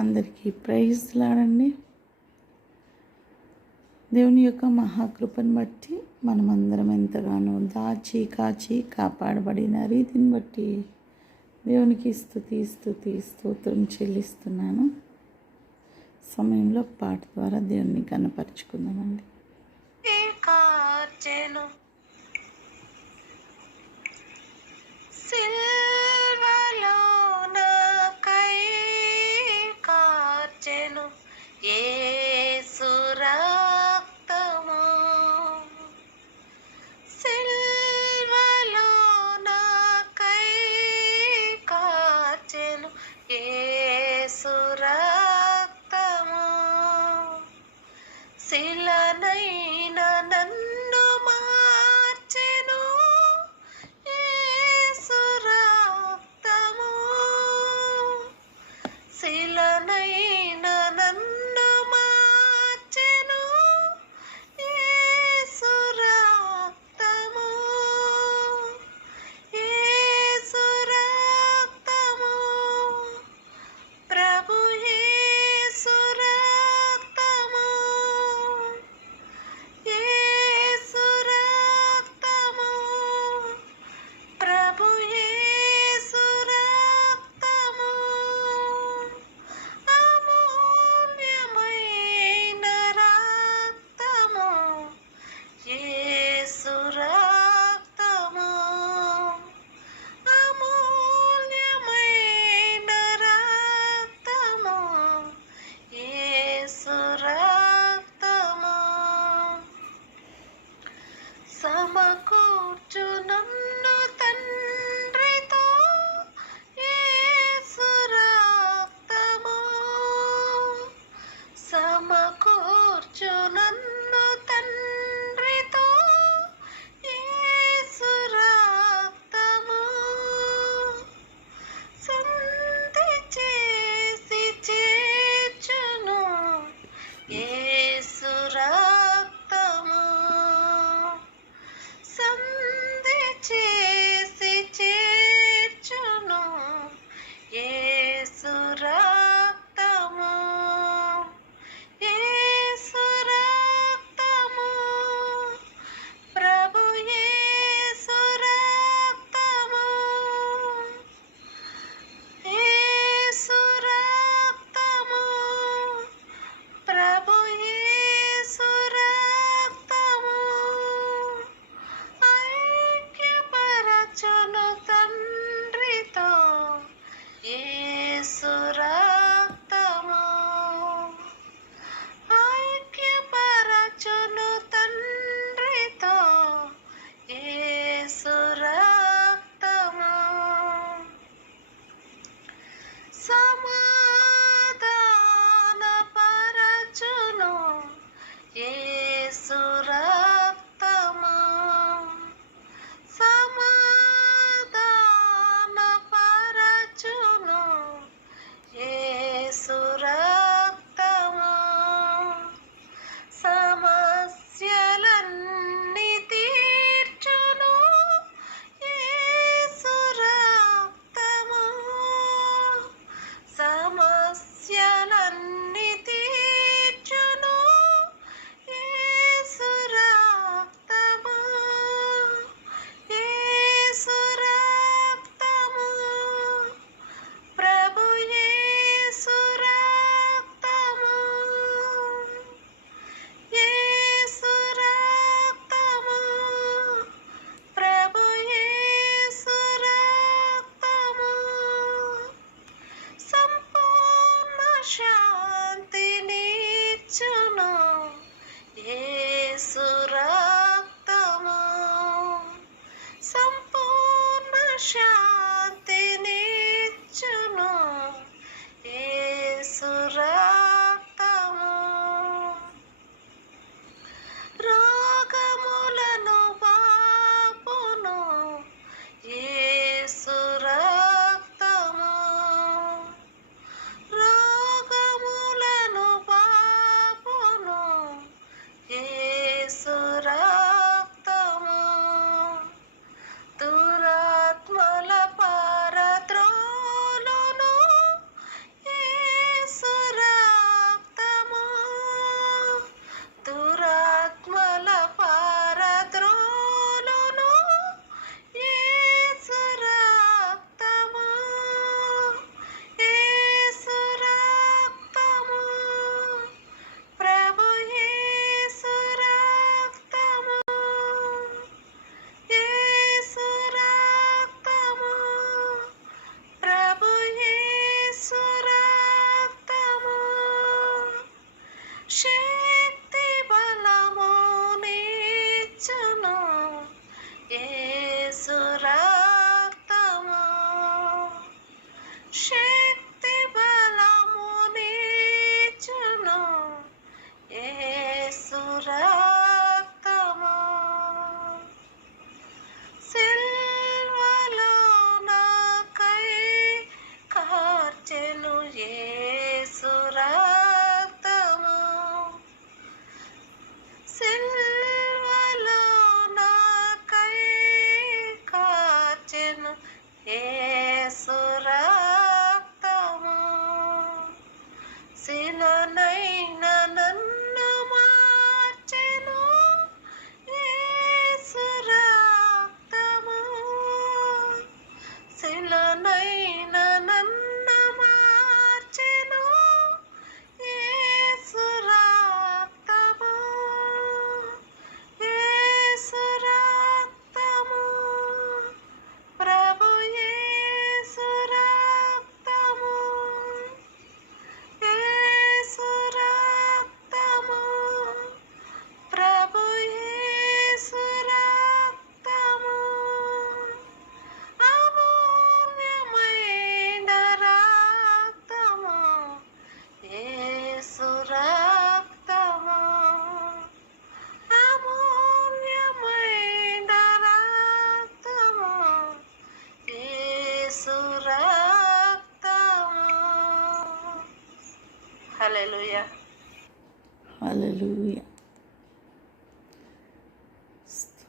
అందరికీ ప్రైజ్ లాడండి. దేవుని యొక్క మహాకృపను బట్టి మనమందరం ఎంతగానో దాచి కాచి కాపాడబడిన రీతిని బట్టి దేవునికి స్థుతి స్థుతి స్తోత్రం చెల్లిస్తున్నాను. సమయంలో పాట ద్వారా దేవుణ్ణి కనపరుచుకుందామండి సిల్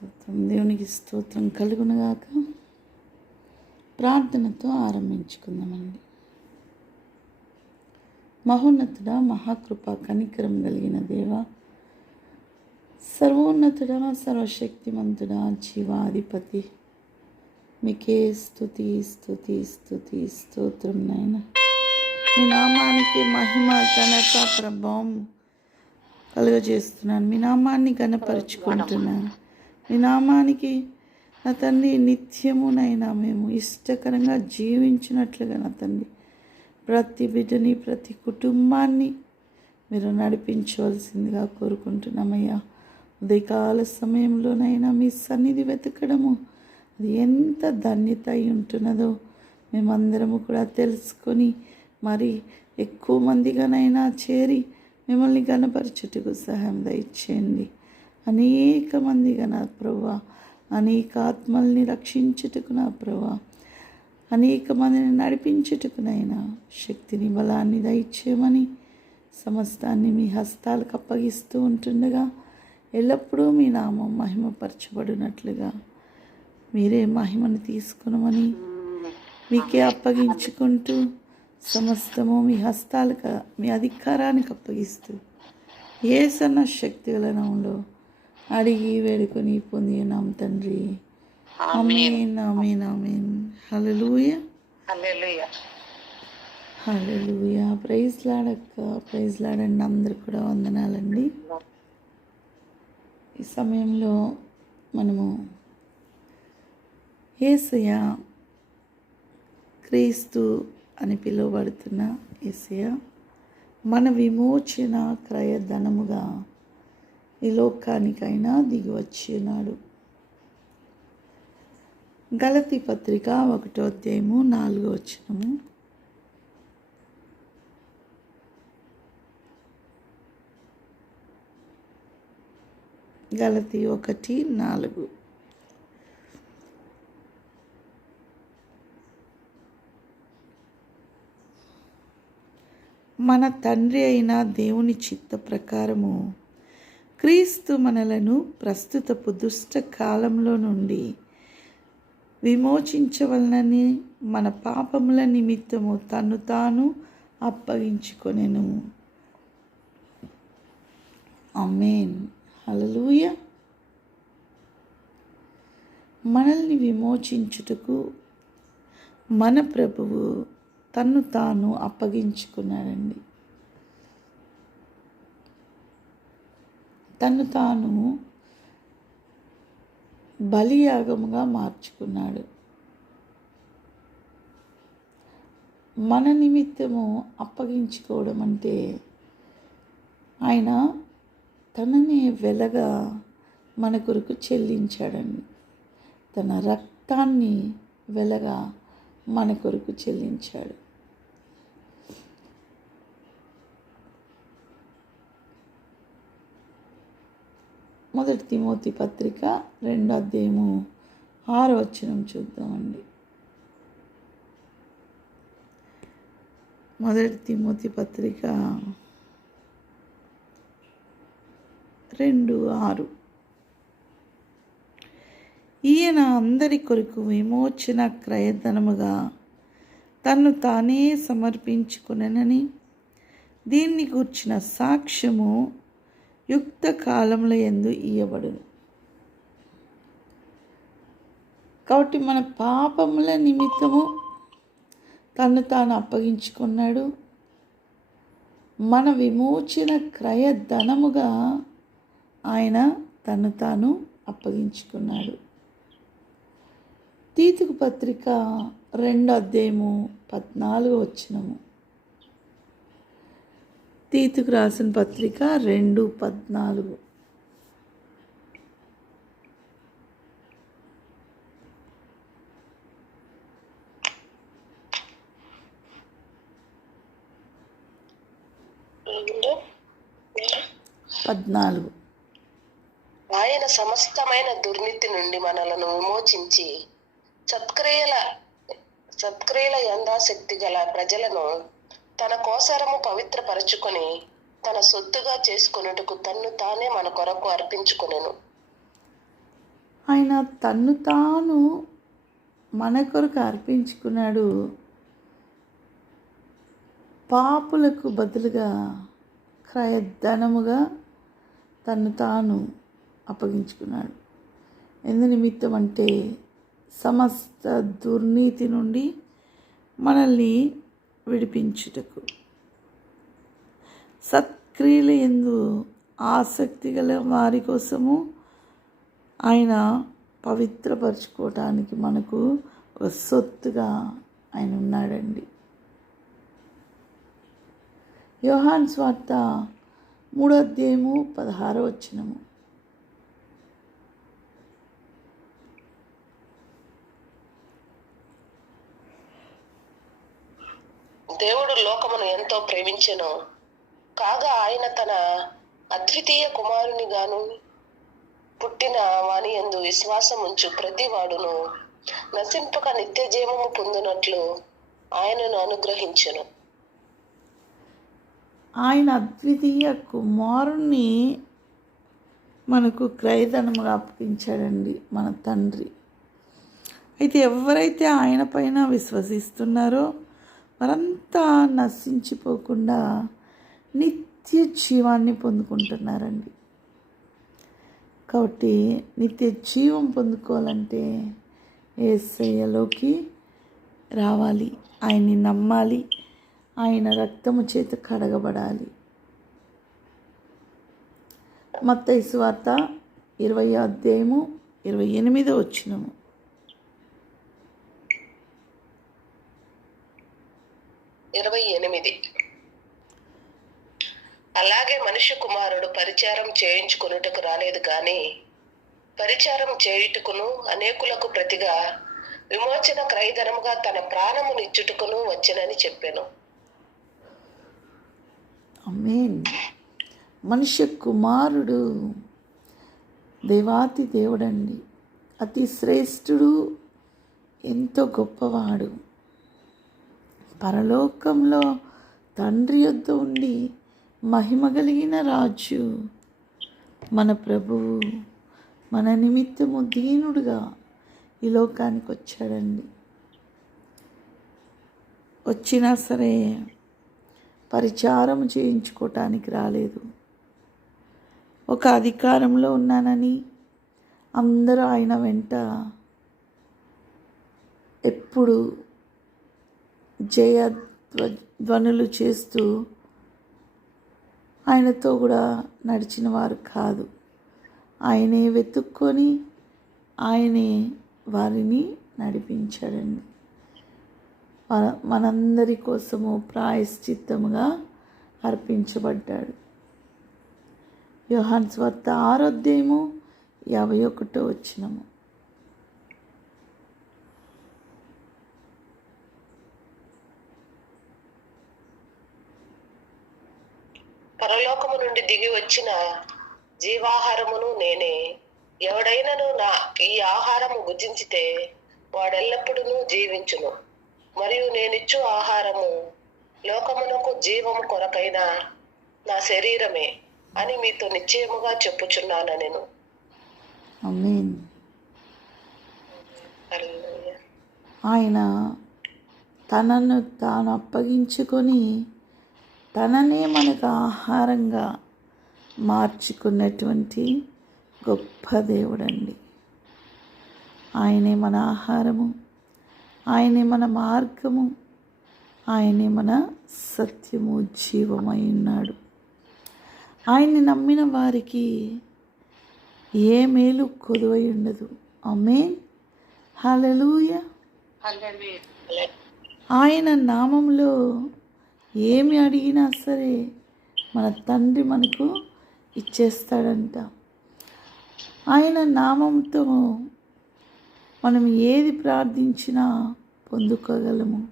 స్తోత్రం. దేవునికి స్తోత్రం కలుగునగాక ప్రార్థనతో ఆరంభించుకుందామండి. మహోన్నతుడ మహాకృప కనికరం కలిగిన దేవ సర్వోన్నతుడ సర్వశక్తిమంతుడా జీవాధిపతి మీకే స్థుతి స్థుతి స్థుతి స్తోత్రం నాయన. మీ నామానికి మహిమ ఘనత ప్రభావం కలుగజేస్తున్నాను. మీ నామాన్ని గణపరుచుకుంటున్నాను మీ నామానికి నా తండ్రి నిత్యమునైనా మేము ఇష్టకరంగా జీవించినట్లుగా నా తండ్రి. ప్రతి బిడ్డని ప్రతి కుటుంబాన్ని మీరు నడిపించవలసిందిగా కోరుకుంటున్నామయ్యా. ఉదయకాల సమయంలోనైనా మీ సన్నిధి వెతకడము అది ఎంత ధన్యత అయి ఉంటున్నదో మేమందరము కూడా తెలుసుకొని మరి ఎక్కువ మందిగానైనా చేరి మిమ్మల్ని గణపరచుటకు సహాయం దయచేయండి. అనేక మందిగా నా ప్రభా. అనేక ఆత్మల్ని రక్షించుటకు నా ప్రభా. అనేక మందిని నడిపించుటకునైనా శక్తిని బలాన్ని దయచేయమని సమస్తాన్ని మీ హస్తాలకు అప్పగిస్తూ ఉంటుండగా ఎల్లప్పుడూ మీ నామం మహిమపరచబడినట్లుగా మీరే మహిమను తీసుకునమని మీకే అప్పగించుకుంటూ సమస్తము మీ హస్తాలకు మీ అధికారానికి అప్పగిస్తూ ఏ సన్న శక్తి గల నామంలో అడిగి వేడుకొని పొంది ఉన్నాం తండ్రి. Amen. Amen hallelujah. Hallelujah. Hallelujah. Praise లాడక్క praise లాడండి. అందరు కూడా వందనాలండి. ఈ సమయంలో మనము ఏసయ క్రీస్తు అని పిలువబడుతున్న ఏసయ మన విమోచన క్రయధనముగా ఈ లోకానికైనా దిగి వచ్చినాడు గలతి పత్రిక ఒకటో అధ్యాయము నాలుగో వచ్చినము గలతి ఒకటి నాలుగు. మన తండ్రి అయిన దేవుని చిత్త ప్రకారము క్రీస్తు మనలను ప్రస్తుతపు దుష్ట కాలంలో నుండి విమోచించవలనని మన పాపముల నిమిత్తము తను తాను అప్పగించుకొనెను. అమేన్ హలలుయ మనల్ని విమోచించుటకు మన ప్రభువు తన్ను తాను అప్పగించుకున్నాడండి. తను తాను బలియాగముగా మార్చుకున్నాడు. మన నిమిత్తము అప్పగించుకోవడం అంటే ఆయన తననే వెలగా మన కొరకు చెల్లించాడండి. తన రక్తాన్ని వెలగా మన కొరకు చెల్లించాడు. మొదటి తిమోతి పత్రిక రెండో అధ్యాయము ఆరు వచనం చూద్దామండి. మొదటి తిమోతి పత్రిక రెండు ఆరు. ఈయన అందరి కొరకు విమోచన క్రయధనముగా తన్ను తానే సమర్పించుకునని దీన్ని కూర్చిన సాక్ష్యము యుక్త కాలంలో ఎందు ఇయ్యబడును. కాబట్టి మన పాపముల నిమిత్తము తను తాను అప్పగించుకున్నాడు. మన విమోచన క్రయ ధనముగా ఆయన తను తాను అప్పగించుకున్నాడు. తీతుకు పత్రిక రెండో అధ్యాయము పద్నాలుగు వచ్చినము తీతుకు రాసిన పత్రిక రెండు పద్నాలుగు. పద్నాలుగు. ఆయన సమస్తమైన దుర్నీతి నుండి మనలను విమోచించి సత్క్రియల సత్క్రియల యందాశక్తి గల ప్రజలను తన కోసరము పవిత్రపరచుకొని తన సొత్తుగా చేసుకున్నట్టుకు తన్ను తానే మన కొరకు అర్పించుకునేను. ఆయన తన్ను తాను మన కొరకు అర్పించుకున్నాడు. పాపులకు బదులుగా క్రయధనముగా తన్ను తాను అప్పగించుకున్నాడు. ఎందు నిమిత్తం అంటే సమస్త దుర్నీతి నుండి మనల్ని విడిపించుటకు. సత్క్రియల ఎందు ఆసక్తి గల వారి కోసము ఆయన పవిత్రపరచుకోవటానికి మనకు ఒక సొత్తుగా ఆయన ఉన్నాడండి. యోహాన్ స్వార్త మూడో అధ్యాయము పదహారో వచ్చినము దేవుడు లోకమును ఎంతో ప్రేమించెను. కాగా ఆయన తన అద్వితీయ కుమారుని గాను పుట్టిన వాని ఎందు విశ్వాసం ఉంచు ప్రతి వాడును నశింపక నిత్య జీవము పొందినట్లు ఆయనను అనుగ్రహించెను. ఆయన అద్వితీయ కుమారుణ్ణి మనకు క్రయధనముగా అప్పగించాడండి మన తండ్రి. అయితే ఎవరైతే ఆయన పైన విశ్వసిస్తున్నారో వారంతా నశించిపోకుండా నిత్య జీవాన్ని పొందుకుంటున్నారండి. కాబట్టి నిత్య జీవం పొందుకోవాలంటే ఏసయ్యలోకి రావాలి. ఆయన్ని నమ్మాలి. ఆయన రక్తము చేత కడగబడాలి. మత్తైసు వార్త ఇరవై అధ్యాయము ఇరవై ఎనిమిదో వచ్చినము ఇరవై ఎనిమిది. అలాగే మనుష్య కుమారుడు పరిచారం చేయించుకొనుటకు రాలేదు కానీ పరిచారం చేయుటకును అనేకులకు ప్రతిగా విమోచన క్రయధనముగా తన ప్రాణమునిచ్చుటకును వచ్చినని చెప్పాను. మనిషి మనుష్య కుమారుడు దేవాతి దేవుడండి. అతి శ్రేష్ఠుడు ఎంతో గొప్పవాడు. పరలోకంలో తండ్రి యొద్ద ఉండి మహిమ కలిగిన రాజు మన ప్రభువు మన నిమిత్తము దీనుడుగా ఈ లోకానికి వచ్చాడండి. వచ్చినా సరే పరిచారం చేయించుకోవటానికి రాలేదు. ఒక అధికారంలో ఉన్నానని అందరూ ఆయన వెంట ఎప్పుడు జయ ధ్వనులు చేస్తూ ఆయనతో కూడా నడిచిన వారు కాదు. ఆయనే వెతుక్కొని ఆయనే వారిని నడిపించాడండి. మన- మనందరి కోసము ప్రాయశ్చిత్తముగా అర్పించబడ్డాడు. యోహాన్ స్వార్త ఆరోధ్యము యాభై ఒకటో వచ్చినము పరలోకము నుండి దిగి వచ్చిన జీవాహారమును నేనే. ఎవడైనను నా ఈ ఆహారము భుజించితే వాడెల్లప్పుడూ జీవించును. మరియు నేనిచ్చు ఆహారము లోకమునకు జీవము కొరకైన నా శరీరమే అని మీతో నిశ్చయముగా చెప్పుచున్నాను నేను. ఆయన తనను తాను అప్పగించుకొని తననే మనకు ఆహారంగా మార్చుకున్నటువంటి గొప్ప దేవుడండి. ఆయనే మన ఆహారము ఆయనే మన మార్గము ఆయనే మన సత్యము జీవమై ఉన్నాడు. ఆయన్ని నమ్మిన వారికి ఏ మేలు కొదువై ఉండదు. అమేన్ హల్లెలూయా. ఆయన నామంలో ఏమి అడిగినా సరే మన తండ్రి మనకు ఇచ్చేస్తాడంట. ఆయన నామంతో మనం ఏది ప్రార్థించినా పొందుకోగలము.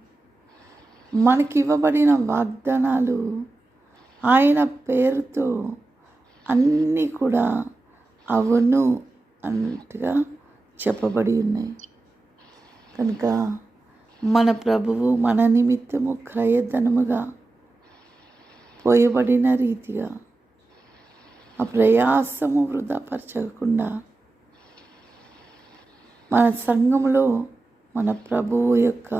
మనకి ఇవ్వబడిన వాగ్దానాలు ఆయన పేరుతో అన్నీ కూడా అవును అన్నట్టుగా చెప్పబడి ఉన్నాయి. కనుక మన ప్రభువు మన నిమిత్తము క్రయధనముగా పోయబడిన రీతిగా ఆ ప్రయాసము వృధాపరచకుండా మన సంఘంలో మన ప్రభువు యొక్క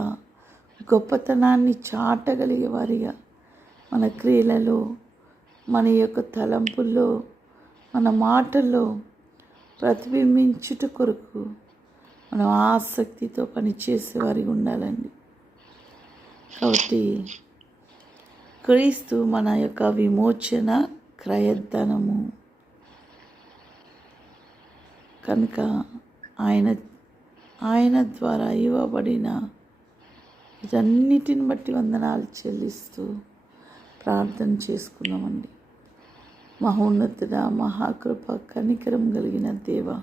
గొప్పతనాన్ని చాటగలిగే వారిగా మన క్రియలలో మన యొక్క తలంపుల్లో మన మాటల్లో ప్రతిబింబించుట కొరకు మనం ఆసక్తితో పనిచేసే వారిగా ఉండాలండి. కాబట్టి క్రీస్తు మన యొక్క విమోచన క్రయధనము. కనుక ఆయన ఆయన ద్వారా ఇవ్వబడిన ఇదన్నిటిని బట్టి వందనాలు చెల్లిస్తూ ప్రార్థన చేసుకున్నామండి. మహోన్నతుడ మహాకృప కనికరం కలిగిన దేవ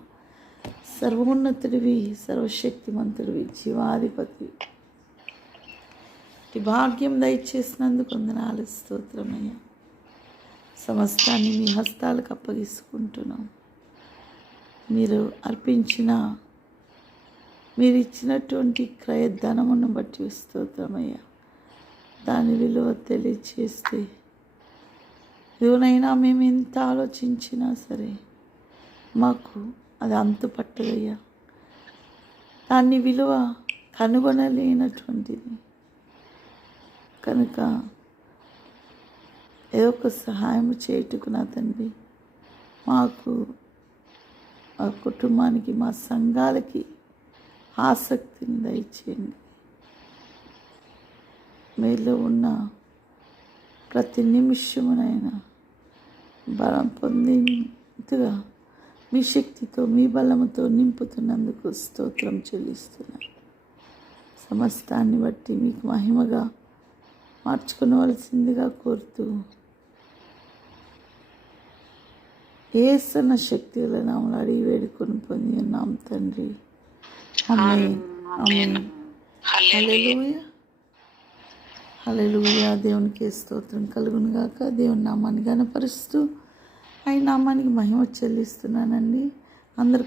సర్వోన్నతుడివి సర్వశక్తిమంతుడివి జీవాధిపతి. భాగ్యం దయచేసినందుకు వందనాలు స్తోత్రమయ్య. సమస్తాన్ని మీ హస్తాలకు అప్పగిసుకుంటున్నాం మీరు అర్పించిన మీరు ఇచ్చినటువంటి క్రయధనమును బట్టి స్తోత్రమయ్య. దాని విలువ తెలియచేస్తే ఏమైనా మేము ఎంత ఆలోచించినా సరే మాకు అది అంతు పట్టదయ్యా. దాన్ని విలువ కనుగొనలేనటువంటిది. కనుక ఏదో ఒక సహాయం చేయుటకు నా తండ్రి మాకు మా కుటుంబానికి మా సంఘాలకి ఆసక్తిని దయచేయండి. మీలో ఉన్న ప్రతి నిమిషమునైనా బలం పొందిగా మీ శక్తితో మీ బలముతో నింపుతున్నందుకు స్తోత్రం చెల్లిస్తున్నాను. సమస్తాన్ని బట్టి మీకు మహిమగా మార్చుకునవలసిందిగా కోరుతూ ఏసన్న శక్తుల నామలు అడిగి వేడుకొని పొంది ఉన్నాం తండ్రి. హల్లెలూయా. దేవునికి స్తోత్రం కలుగును గాక దేవుని నామాన్ని గనపరుస్తూ ఆయన నామానికి మహిమ చెల్లిస్తున్నానండి. అందరు